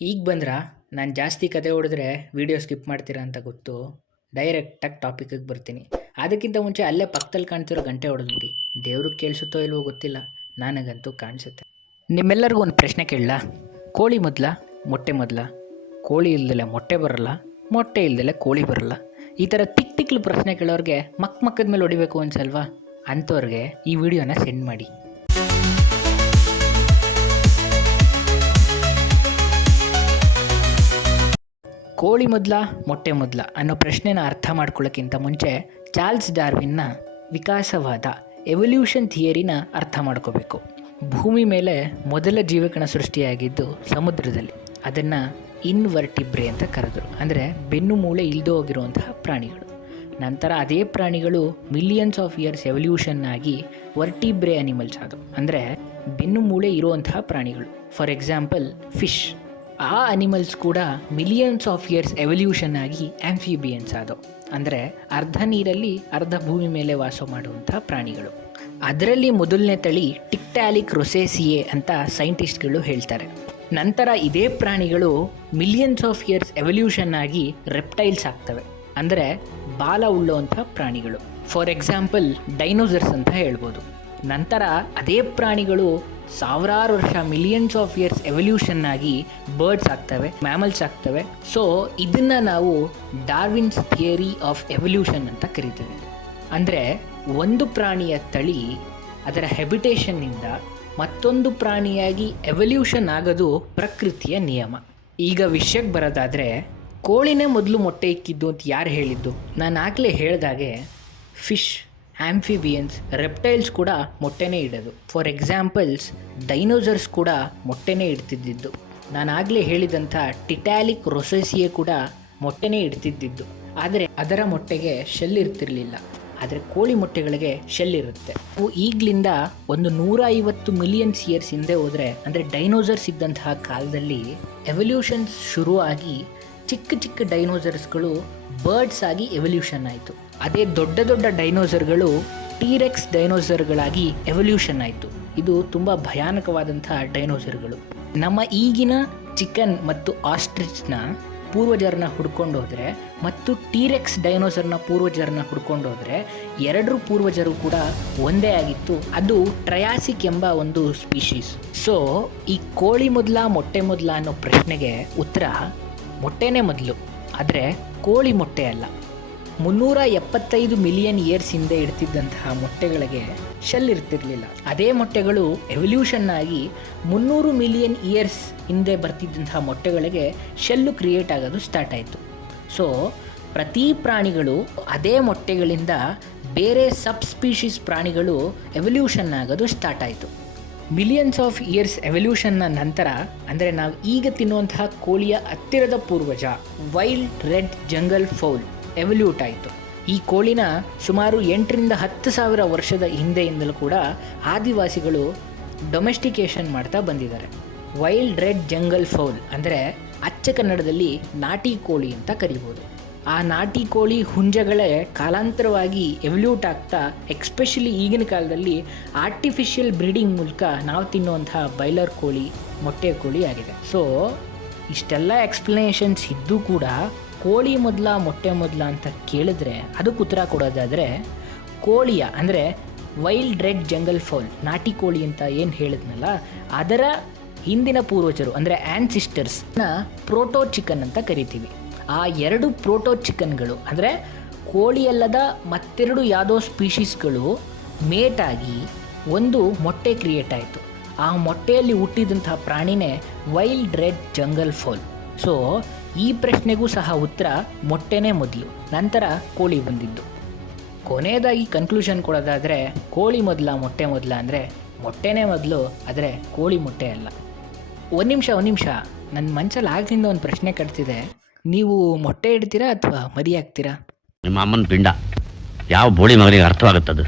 ಈಗ ಬಂದ್ರಾ? ನಾನು ಜಾಸ್ತಿ ಕತೆ ಹೊಡೆದ್ರೆ ವೀಡಿಯೋ ಸ್ಕಿಪ್ ಮಾಡ್ತೀರಾ ಅಂತ ಗೊತ್ತು. ಡೈರೆಕ್ಟಾಗಿ ಟಾಪಿಕ್ಗೆ ಬರ್ತೀನಿ. ಅದಕ್ಕಿಂತ ಮುಂಚೆ ಅಲ್ಲೇ ಪಕ್ಕದಲ್ಲಿ ಕಾಣ್ತಿರೋ ಗಂಟೆ ಹೊಡೆದ್ಬಿಡಿ ದೇವ್ರಿಗೆ ಕೇಳಿಸುತ್ತೋ ಇಲ್ವೋ ಗೊತ್ತಿಲ್ಲ. ನನಗಂತೂ ಕಾಣಿಸುತ್ತೆ. ನಿಮ್ಮೆಲ್ಲರಿಗೂ ಒಂದು ಪ್ರಶ್ನೆ ಕೇಳಲ್ಲ ಕೋಳಿ ಮೊದಲ, ಮೊಟ್ಟೆ ಮೊದಲ? ಕೋಳಿ ಇಲ್ದಲೆ ಮೊಟ್ಟೆ ಬರಲ್ಲ, ಮೊಟ್ಟೆ ಇಲ್ದಲೆ ಕೋಳಿ ಬರಲ್ಲ. ಈ ಥರ ತಿಕ್ ತಿಕ್ಲು ಪ್ರಶ್ನೆ ಕೇಳೋರಿಗೆ ಮಕ್ ಮಕ್ಕದ ಮೇಲೆ ಹೊಡಿಬೇಕು ಅನ್ಸಲ್ವಾ? ಅಂಥವ್ರಿಗೆ ಈ ವಿಡಿಯೋನ ಸೆಂಡ್ ಮಾಡಿ. ಕೋಳಿ ಮೊದಲ, ಮೊಟ್ಟೆ ಮೊದಲ ಅನ್ನೋ ಪ್ರಶ್ನೆನ ಅರ್ಥ ಮಾಡ್ಕೊಳ್ಳೋಕ್ಕಿಂತ ಮುಂಚೆ ಚಾರ್ಲ್ಸ್ ಡಾರ್ವಿನ್ನ ವಿಕಾಸವಾದ ಎವಲ್ಯೂಷನ್ ಥಿಯರಿನ ಅರ್ಥ ಮಾಡ್ಕೋಬೇಕು. ಭೂಮಿ ಮೇಲೆ ಮೊದಲ ಜೀವಕಣ ಸೃಷ್ಟಿಯಾಗಿದ್ದು ಸಮುದ್ರದಲ್ಲಿ. ಅದನ್ನು ಇನ್ವರ್ಟಿಬ್ರೆ ಅಂತ ಕರೆದರು. ಅಂದರೆ ಬೆನ್ನು ಮೂಳೆ ಇಲ್ದೋ ಹೋಗಿರುವಂತಹ ಪ್ರಾಣಿಗಳು. ನಂತರ ಅದೇ ಪ್ರಾಣಿಗಳು ಮಿಲಿಯನ್ಸ್ ಆಫ್ ಇಯರ್ಸ್ ಎವಲ್ಯೂಷನ್ ಆಗಿ ವರ್ಟಿಬ್ರೆ ಅನಿಮಲ್ಸ್ ಆದವು. ಅಂದರೆ ಬೆನ್ನು ಮೂಳೆ ಇರುವಂತಹ ಪ್ರಾಣಿಗಳು. ಫಾರ್ ಎಕ್ಸಾಂಪಲ್ ಫಿಶ್ ಆ ಅನಿಮಲ್ಸ್ ಕೂಡ ಮಿಲಿಯನ್ಸ್ ಆಫ್ ಇಯರ್ಸ್ ಎವಲ್ಯೂಷನ್ ಆಗಿ ಆಂಫಿಬಿಯನ್ಸ್ ಆದವು. ಅಂದರೆ ಅರ್ಧ ನೀರಲ್ಲಿ ಅರ್ಧ ಭೂಮಿ ಮೇಲೆ ವಾಸ ಮಾಡುವಂಥ ಪ್ರಾಣಿಗಳು. ಅದರಲ್ಲಿ ಮೊದಲನೇ ತಳಿ ಟಿಕ್ಟ್ಯಾಲಿಕ್ ರೊಸೇಸಿಯೆ ಅಂತ ಸೈಂಟಿಸ್ಟ್ಗಳು ಹೇಳ್ತಾರೆ. ನಂತರ ಇದೇ ಪ್ರಾಣಿಗಳು ಮಿಲಿಯನ್ಸ್ ಆಫ್ ಇಯರ್ಸ್ ಎವಲ್ಯೂಷನ್ ಆಗಿ ರೆಪ್ಟೈಲ್ಸ್ ಆಗ್ತವೆ. ಅಂದರೆ ಬಾಲ ಉಳ್ಳೋವಂಥ ಪ್ರಾಣಿಗಳು. ಫಾರ್ ಎಕ್ಸಾಂಪಲ್ ಡೈನೋಸರ್ಸ್ ಅಂತ ಹೇಳ್ಬೋದು. ನಂತರ ಅದೇ ಪ್ರಾಣಿಗಳು ಸಾವಿರಾರು ವರ್ಷ ಮಿಲಿಯನ್ಸ್ ಆಫ್ ಇಯರ್ಸ್ ಎವಲ್ಯೂಷನ್ ಆಗಿ ಬರ್ಡ್ಸ್ ಆಗ್ತವೆ ಮ್ಯಾಮಲ್ಸ್ ಆಗ್ತವೆ. ಸೊ ಇದನ್ನು ನಾವು ಡಾರ್ವಿನ್ಸ್ ಥಿಯರಿ ಆಫ್ ಎವಲ್ಯೂಷನ್ ಅಂತ ಕರಿತೀವಿ. ಅಂದರೆ ಒಂದು ಪ್ರಾಣಿಯ ತಳಿ ಅದರ ಹೆಬಿಟೇಷನ್ನಿಂದ ಮತ್ತೊಂದು ಪ್ರಾಣಿಯಾಗಿ ಎವಲ್ಯೂಷನ್ ಆಗೋದು ಪ್ರಕೃತಿಯ ನಿಯಮ. ಈಗ ವಿಷಯಕ್ಕೆ ಬರೋದಾದರೆ, ಕೋಳಿನೇ ಮೊದಲು ಮೊಟ್ಟೆ ಇಕ್ಕಿದ್ದು ಅಂತ ಯಾರು ಹೇಳಿದ್ದು? ನಾನು ಆಗಲೇ ಹೇಳಿದಾಗೆ ಫಿಶ್ ಆಂಫಿಬಿಯನ್ಸ್ ರೆಪ್ಟೈಲ್ಸ್ ಕೂಡ ಮೊಟ್ಟೆನೇ ಇಡೋದು. ಫಾರ್ ಎಕ್ಸಾಂಪಲ್ಸ್ ಡೈನೋಸರ್ಸ್ ಕೂಡ ಮೊಟ್ಟೆನೇ ಇಡ್ತಿದ್ದಿದ್ದು. ಆಗಲೇ ಹೇಳಿದಂಥ ಟಿಟ್ಯಾಲಿಕ್ ರೊಸೆಸಿಯೆ ಕೂಡ ಮೊಟ್ಟೆನೇ ಇಡ್ತಿದ್ದಿದ್ದು. ಆದರೆ ಅದರ ಮೊಟ್ಟೆಗೆ ಶೆಲ್ ಇರ್ತಿರ್ಲಿಲ್ಲ. ಆದರೆ ಕೋಳಿ ಮೊಟ್ಟೆಗಳಿಗೆ ಶೆಲ್ ಇರುತ್ತೆ. ಅವು ಈಗಲಿಂದ ಒಂದು ನೂರ ಐವತ್ತು ಮಿಲಿಯನ್ಸ್ ಇಯರ್ಸ್ ಹಿಂದೆ ಹೋದರೆ, ಅಂದರೆ ಡೈನೋಸರ್ಸ್ ಇದ್ದಂತಹ ಕಾಲದಲ್ಲಿ ಎವಲ್ಯೂಷನ್ಸ್ ಶುರುವಾಗಿ ಚಿಕ್ಕ ಚಿಕ್ಕ ಡೈನೋಸರ್ಸ್ಗಳು ಬರ್ಡ್ಸ್ ಆಗಿ ಎವಲ್ಯೂಷನ್ ಆಯಿತು. ಅದೇ ದೊಡ್ಡ ದೊಡ್ಡ ಡೈನೋಸರ್ಗಳು ಟೀರೆಕ್ಸ್ ಡೈನೋಸರ್ಗಳಾಗಿ ಎವಲ್ಯೂಷನ್ ಆಯಿತು. ಇದು ತುಂಬ ಭಯಾನಕವಾದಂಥ ಡೈನೋಸರ್ಗಳು. ನಮ್ಮ ಈಗಿನ ಚಿಕನ್ ಮತ್ತು ಆಸ್ಟ್ರಿಚ್ನ ಪೂರ್ವಜರನ್ನ ಹುಡ್ಕೊಂಡು ಹೋದರೆ ಮತ್ತು ಟೀರೆಕ್ಸ್ ಡೈನೋಸರ್ನ ಪೂರ್ವಜರನ್ನ ಹುಡ್ಕೊಂಡು ಹೋದರೆ ಎರಡರ ಪೂರ್ವಜರು ಕೂಡ ಒಂದೇ ಆಗಿತ್ತು. ಅದು ಟ್ರಯಾಸಿಕ್ ಎಂಬ ಒಂದು ಸ್ಪೀಶೀಸ್ ಸೊ ಈ ಕೋಳಿ ಮೊದಲ, ಮೊಟ್ಟೆ ಮೊದಲ ಅನ್ನೋ ಪ್ರಶ್ನೆಗೆ ಉತ್ತರ ಮೊಟ್ಟೆನೇ ಮೊದಲು. ಆದರೆ ಕೋಳಿ ಮೊಟ್ಟೆ ಅಲ್ಲ. ಮುನ್ನೂರ ಎಪ್ಪತ್ತೈದು ಮಿಲಿಯನ್ ಇಯರ್ಸ್ ಹಿಂದೆ ಇಡ್ತಿದ್ದಂತಹ ಮೊಟ್ಟೆಗಳಿಗೆ ಶೆಲ್ ಇರ್ತಿರ್ಲಿಲ್ಲ. ಅದೇ ಮೊಟ್ಟೆಗಳು ಎವಲ್ಯೂಷನ್ ಆಗಿ ಮುನ್ನೂರು ಮಿಲಿಯನ್ ಇಯರ್ಸ್ ಹಿಂದೆ ಬರ್ತಿದ್ದಂತಹ ಮೊಟ್ಟೆಗಳಿಗೆ ಶೆಲ್ಲು ಕ್ರಿಯೇಟ್ ಆಗೋದು ಸ್ಟಾರ್ಟ್ ಆಯಿತು. ಸೊ, ಪ್ರತಿ ಪ್ರಾಣಿಗಳು ಅದೇ ಮೊಟ್ಟೆಗಳಿಂದ ಬೇರೆ ಸಬ್ ಸ್ಪೀಶೀಸ್ ಪ್ರಾಣಿಗಳು ಎವಲ್ಯೂಷನ್ ಆಗೋದು ಸ್ಟಾರ್ಟ್ ಆಯಿತು. ಮಿಲಿಯನ್ಸ್ ಆಫ್ ಇಯರ್ಸ್ ಎವಲ್ಯೂಷನ್ನ ನಂತರ, ಅಂದರೆ ನಾವು ಈಗ ತಿನ್ನುವಂತಹ ಕೋಳಿಯ ಹತ್ತಿರದ ಪೂರ್ವಜ wild red jungle fowl evolute ಆಯಿತು. ಈ ಕೋಳಿನ ಸುಮಾರು ಎಂಟರಿಂದ ಹತ್ತು ಸಾವಿರ ವರ್ಷದ ಹಿಂದೆಯಿಂದಲೂ ಕೂಡ ಆದಿವಾಸಿಗಳು ಡೊಮೆಸ್ಟಿಕೇಶನ್ ಮಾಡ್ತಾ ಬಂದಿದ್ದಾರೆ. ವೈಲ್ಡ್ ರೆಡ್ ಜಂಗಲ್ ಫೌಲ್ ಅಂದರೆ ಅಚ್ಚ ಕನ್ನಡದಲ್ಲಿ ನಾಟಿ ಕೋಳಿ ಅಂತ ಕರಿಬೋದು. ಆ ನಾಟಿ ಕೋಳಿ ಹುಂಜಗಳೇ ಕಾಲಾಂತರವಾಗಿ ಎವಲ್ಯೂಟ್ ಆಗ್ತಾ, ಎಕ್ಸ್ಪೆಷಲಿ ಈಗಿನ ಕಾಲದಲ್ಲಿ ಆರ್ಟಿಫಿಷಿಯಲ್ ಬ್ರೀಡಿಂಗ್ ಮೂಲಕ ನಾವು ತಿನ್ನುವಂತಹ ಬೈಲರ್ ಕೋಳಿ, ಮೊಟ್ಟೆ ಕೋಳಿ ಆಗಿದೆ. ಸೊ ಇಷ್ಟೆಲ್ಲ ಎಕ್ಸ್ಪ್ಲನೇಷನ್ಸ್ ಇದ್ದೂ ಕೂಡ ಕೋಳಿ ಮೊದಲ, ಮೊಟ್ಟೆ ಮೊದಲ ಅಂತ ಕೇಳಿದ್ರೆ ಅದಕ್ಕೆ ಉತ್ತರ ಕೊಡೋದಾದರೆ ಕೋಳಿಯ, ಅಂದರೆ ವೈಲ್ಡ್ ರೆಡ್ ಜಂಗಲ್ ಫೌಲ್, ನಾಟಿ ಕೋಳಿ ಅಂತ ಏನು ಹೇಳಿದ್ನಲ್ಲ, ಅದರ ಹಿಂದಿನ ಪೂರ್ವಜರು, ಅಂದರೆ ಆ್ಯನ್ಸಿಸ್ಟರ್ಸ್ನ ಪ್ರೋಟೋ ಚಿಕನ್ ಅಂತ ಕರಿತೀವಿ. ಆ ಎರಡು ಪ್ರೋಟೋ ಚಿಕನ್ಗಳು ಅಂದರೆ ಕೋಳಿಯಲ್ಲದ ಮತ್ತೆರಡು ಯಾವುದೋ ಸ್ಪೀಶೀಸ್ಗಳು ಮೇಟಾಗಿ ಒಂದು ಮೊಟ್ಟೆ ಕ್ರಿಯೇಟ್ ಆಯಿತು. ಆ ಮೊಟ್ಟೆಯಲ್ಲಿ ಹುಟ್ಟಿದಂತಹ ಪ್ರಾಣಿನೇ wild red jungle fowl so ಈ ಪ್ರಶ್ನೆಗೂ ಸಹ ಉತ್ತರ ಮೊಟ್ಟೆನೇ ಮೊದಲು, ನಂತರ ಕೋಳಿ ಬಂದಿದ್ದು. ಕೊನೆಯದಾಗಿ ಕನ್ಕ್ಲೂಷನ್ ಕೊಡೋದಾದರೆ ಕೋಳಿ ಮೊದಲ, ಮೊಟ್ಟೆ ಮೊದಲ ಅಂದರೆ ಮೊಟ್ಟೆನೇ ಮೊದಲು, ಆದರೆ ಕೋಳಿ ಮೊಟ್ಟೆ ಅಲ್ಲ. ಒಂದು ನಿಮಿಷ ಒಂದು ನಿಮಿಷ ನನ್ನ ಮನಸ್ಸಲ್ಲಿ ಆಗಿಂದ ಒಂದು ಪ್ರಶ್ನೆ ಕಟ್ತಿದೆ. ನೀವು ಮೊಟ್ಟೆ ಇಡ್ತೀರಾ ಅಥವಾ ಮರಿ ಹಾಕ್ತೀರಾ ನಿಮ್ಮ ಅಮ್ಮನ ಪಿಂಡ. ಯಾವ ಬೋಳಿ ಮಗನಿಗೆ ಅರ್ಥವಾಗುತ್ತದು?